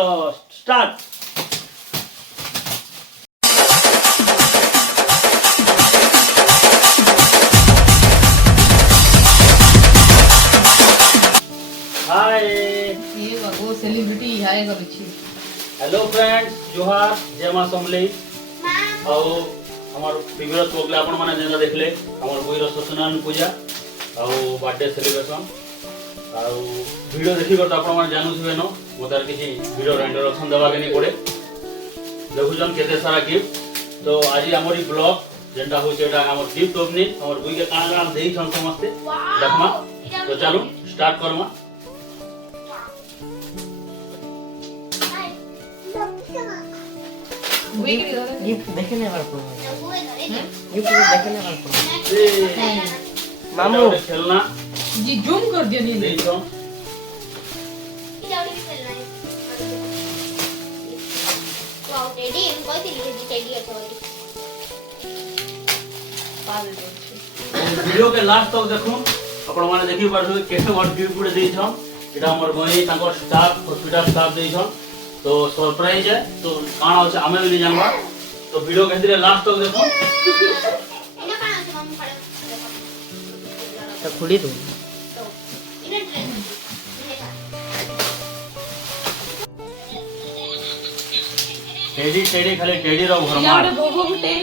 चलो स्टार्ट। हाय ये बाबू सेलिब्रिटी हाय करूची। हेलो फ्रेंड्स, जोहार, जय मां समलेई। और हमार प्रीवियस प्रोग्राम आपण माने जेना देखले हमर बुईर सत्यनारायण पूजा और बर्थडे सेलिब्रेशन और वीडियो देखि कर आपण माने जानू छबे न मोदार किछि वीडियो इंट्रोडक्शन देबा के नहीं पड़े। देखुजन केते सारा गिफ्ट। तो आज हमर ई ब्लॉग जेंटा होचे एटा हमर गिफ्ट ओपनिंग हमर बुई के काना काना देई छन समस्ते देखमा। तो चलो स्टार्ट करमा। गिफ्ट देखने वाला कौन है? गिफ्ट देखने वाला कौन है? मामू खेलना जी जूम कर दिया नहीं देई छन। वीडियो के लास्ट तक देखो आपण माने देखि पारछो केते बड़ गिफ्ट गुडे देई छन। एटा हमर बहिनी ताको स्टाफ हॉस्पिटल स्टाफ देई छन। तो सरप्राइज है तो काना होचे आमे भी जानबा। तो वीडियो के अंदर लास्ट तक देखो। तो खुली दो। टेडी टेडी खाली टेडी रो भरमा यार बोबो गुटे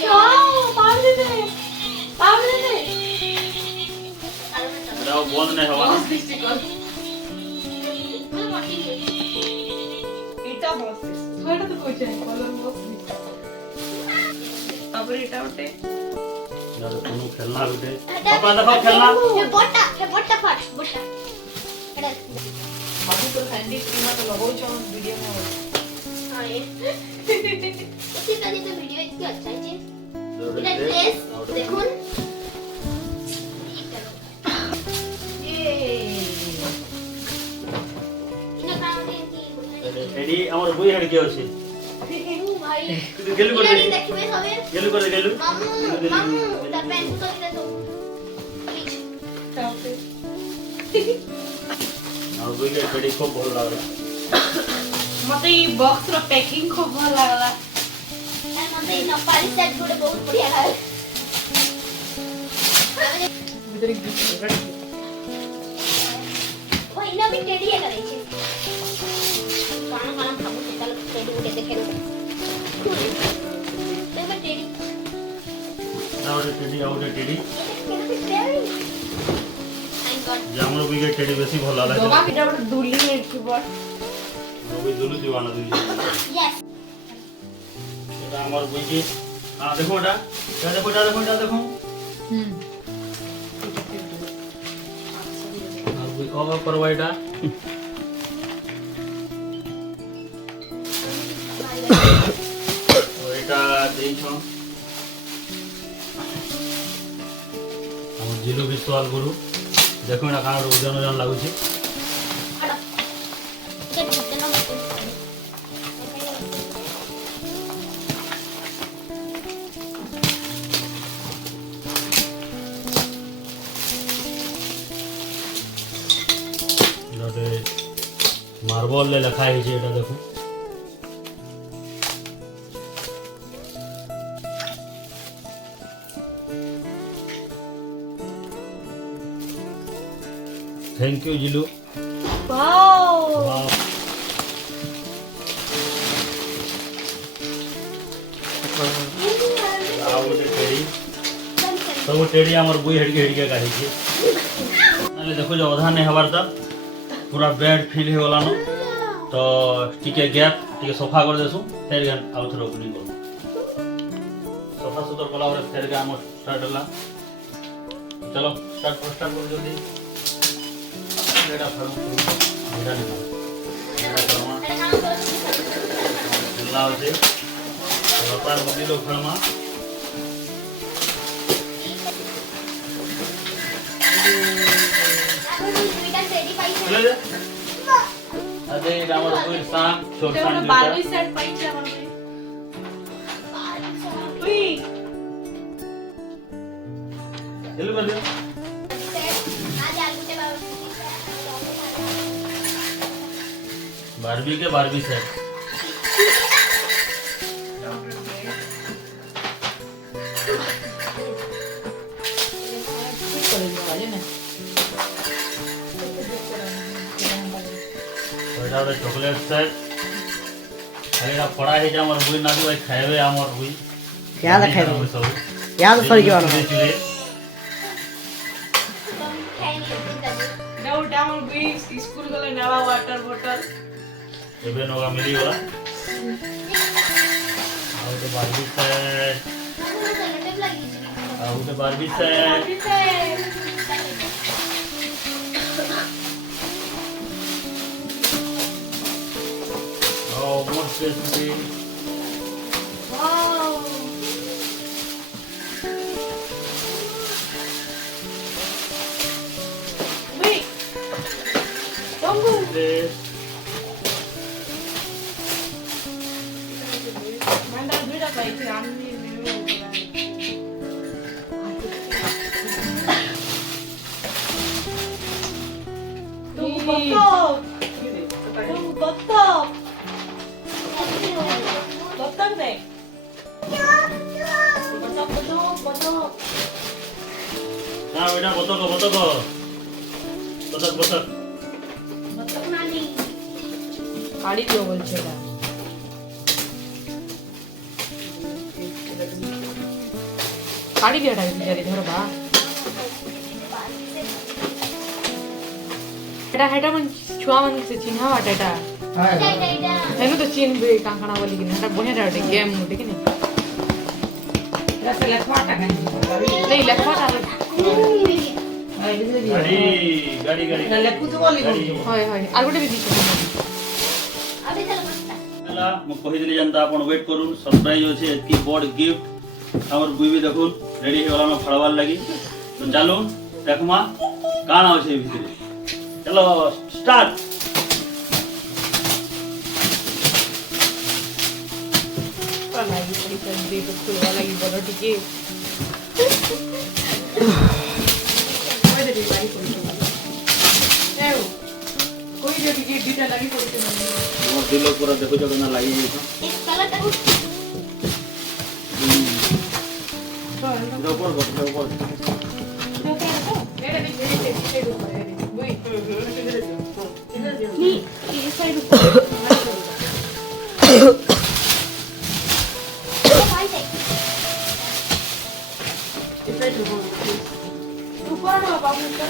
वाओ पावले दे जाओ बंद नहीं होगा। इटा बॉस थोड़ा तो कोई चाहिए कलर बॉस अब इटा उठे यार तुम खेलना बेटे पापा देखो खेलना हे बोटा फट बोटा एड़ा बाबू तो हैंडी क्रीम तो लगाओ जो वीडियो में हां ये उसी का तो वीडियो इतनी अच्छा है जी इधर प्लेस देखो ये इना काम नहीं टेडी हमर बुई हेड के होचे भाई तू गेलु कर दे देखिबे सबे गेलु कर दे गेलु मामू द पेन तो दे तो प्लीज और बुई के टेडी को बहुत लागला। मते ई बॉक्स रो पैकिंग खूब भल लागला। मते नेपाली सेट गुडे बहुत बढ़िया है भीतर एक गिफ्ट वो इना भी टेडी है करे छे काना काना खाबो चल टेडी गुडे देखे देखो टेडी और टेडी थैंक गॉड जे हमर बुई के टेडी बेसी भल लागला। दोबा इटा बड़ दूली में कीबोर्ड बुई दुलु दीवाना दुलु यस एटा हमर बुई के हां देखो एटा देखो देखो और बुई को करबा एटा और एटा देई छन हम जिलो विश्वास गुरु देखो ना कान ओजन ओजन लागु छी। चल चलो इलाटे मार्बल ले लिखा है जे एटा देखो थैंक यू जिलू। वाओ वाह आओ टेडी सब टेडी हमर बुई हेड के काहे छी नाले देखो जो अधा नहीं हबार त पूरा बेड फील हो गला न तो टिके गैप टिके सफा कर देसु फेर गन आउ थरो ओपनिंग कर सफा सुतर कला और फेर के हम स्टार्ट हला। चलो स्टार्ट कर जल्दी बेटा फड़ बेटा निकाल बेटा करमा चला होते व्यापार बदली लो फड़मा चले जा अरे रामर कोई सांग छोट सांग बारवी सेट पाइछे हमर उई चल कर दे आज आलू के बाबू बारबी के बारबी सेट এটা ଗୋଟେ চকলেট সেট খালি পড়া হয়ে যা আমার বুই না ভাই খাইবে আমার বুই याद खाइबे याद सर के बारे में डाउट डाउन भी स्कूल गले नवा वाटर बॉटल ଏବେ ନଗା ମିଳିଗଲା ଆଉ ଗୋଟେ ବାରବି ସେଟ୍ ଆଉ ଗୋଟେ ବାରବି ସେଟ୍ ଆଉ ମୋର space wow Wait. Tunggu. Mana duit apa itu? Ambil dulu. Tunggu betul. Tunggu betul. Betul deh. Betul. না বেটা বতক বতক বতক বতক কাড়ি দিও বলছে এটা কাড়ি দিও এটা বিচারি ধরবা এটা হেটা মান ছুয়া মান से चिन्हा वाट এটা हेनु तो चिन्हबे कांकणा बोली कि हेटा बढिया रे गेम मुटे कि नहीं रस लखवाटा नहीं लखवाटा গাড়ি গাড়ি গাড়ি ना लेपु तो बोली হয় হয় আর গোটে भी দিছো ହେଲା ମୁଁ କହିଥିଲି ଯେନ୍ତା ଆପଣ ୱେଟ୍ କରୁନ୍ ସରପ୍ରାଇଜ ଅଛି ଏତିକି ବଡ଼ ଗିଫ୍ଟ ଆମର ବୁଇ ବି ଦେଖୁନ୍ ରେଡି ହେଇଗଲାନ ଫାଡ଼ବାର୍ ଲାଗି ତ ଚାଲୁନ୍ ଦେଖମା କାଣା ଅଛି ଏ ଭିତରେ ଚलो ଷ୍ଟାର୍ଟ लगी पड़ी कर दे तो खुलवा लगी बड़ा टिके कोई दे लगी पड़ी ए कोई जो टिके बीटा लगी पड़ी तो ମୋ ଦିଲ ପୁରା ଦେଖୁଛ କେନ୍ତା ଲାଗି ଯାଇଛ ଉପର ଉପର मेरे भी मेरे से ऊपर है वही नहीं ये साइड ऊपर ना बाबू ऊपर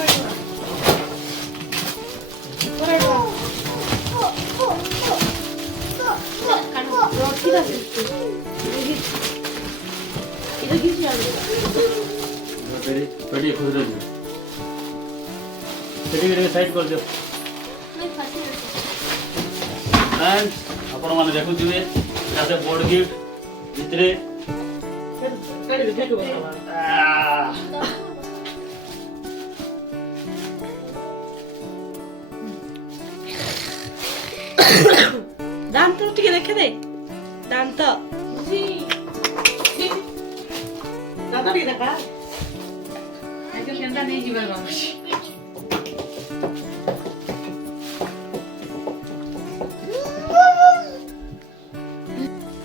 रोटी का इधर किस जा पेटी खुद रही पेटी के साइड कर दियो फ्रेंड्स आपण माने देखु दिबे याते बोर्ड गिफ्ट भितरे दांत टिके देखे दे दांत जी दांत टिके देखा आजकल केंदा नहीं जीवन बाबू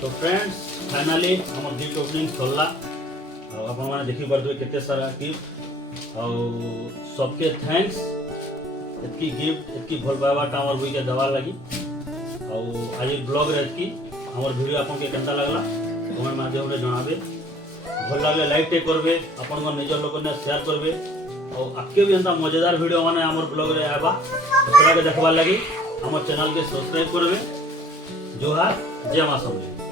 तो फ्रेंड्स फाइनली हमर गिफ्ट ओपनिंग सरला आपण माने देखि परदे केते सारा गिफ्ट और सबके थैंक्स एतकी गिफ्ट एतकी भल पावाटा हमर बुई के दवा लगी और आज ब्लॉग रे एतकी हमर वीडियो आपन के केंता लागला कमेंट माध्यम रे जणाबे भल लागले लाइक टे करबे आपन को निजर लोक ने शेयर करबे और आपके भी एंता मजेदार वीडियो माने हमर ब्लॉग रे आबा ओकरा के देखबार लगी हमर चैनल के सब्सक्राइब करबे जोहार जय मां समलेई।